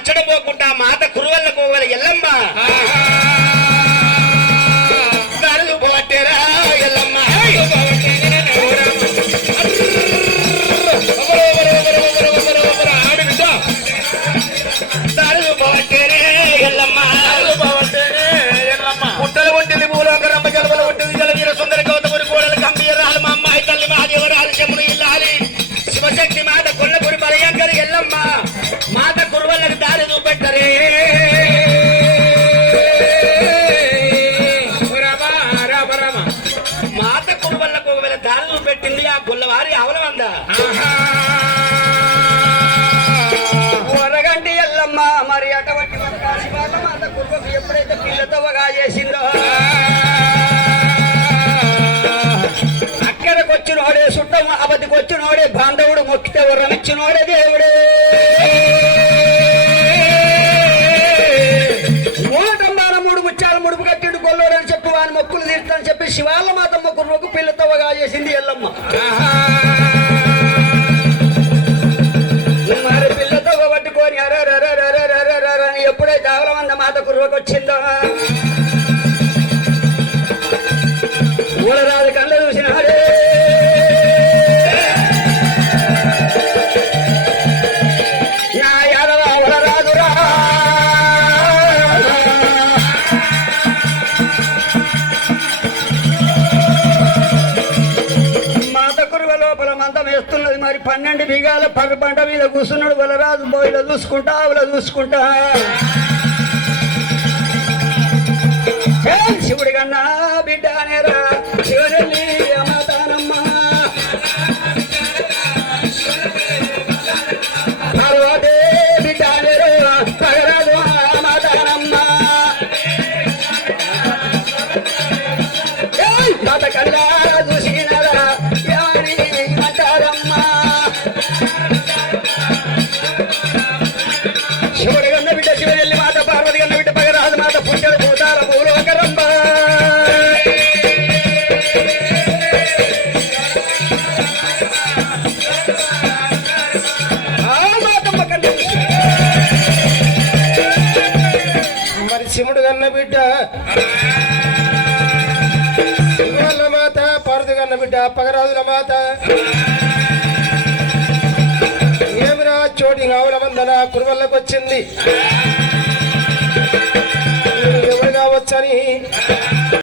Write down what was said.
అచ్చడపోకుండా మాత కురువల్ల కోవల ఎల్లమ్మ. అటువంటి ఒక్కసారి అంత కుటుంబం ఎప్పుడైతే పిల్లతోగా చేసిందో? అక్కడికి వచ్చినోడే సుట్టం అవధికి వచ్చినోడే బాంధవుడు మొక్కితే వర్రమిచ్చినోడే దేవుడే. మూటమ్మాన మూడు ముచ్చాలు ముడుపు కట్టిండు కొల్లోడని చెప్పి వాని మొక్కులు తీర్చని చెప్పి శివాల మాతమ్మ కుర్రకు పిల్లతోగా చేసింది ఎల్లమ్మ. పిల్లతో పట్టుకొని అరే ఆవలమంద మాత ఊడరాజు కళ్ళ చూసినాడే. నా యాదవ మాత కురువ లోపల మందం వేస్తున్నది మరి పన్నెండు బిగాల పగ పంట మీద కూర్చున్నాడు బలరాజు బోయిలో చూసుకుంటా ఆవుల చూసుకుంటా. శివుడి కన్నా బిడ్డ నేరా శివజల్లి అమ్మతానమ్మ. తర్వాతే బిడ్డ నేరా తగరాజు అమ్మతానమ్మ. తాత కళ్యాణ మరి శివుడు కన్న బిడ్డ. శివుల మాత పార్వతి కన్న బిడ్డ పగరాజుల మాత. ఏమిరా చోటి ఆవుల వందన కురువల్లకొచ్చింది? ఎవరు కావచ్చని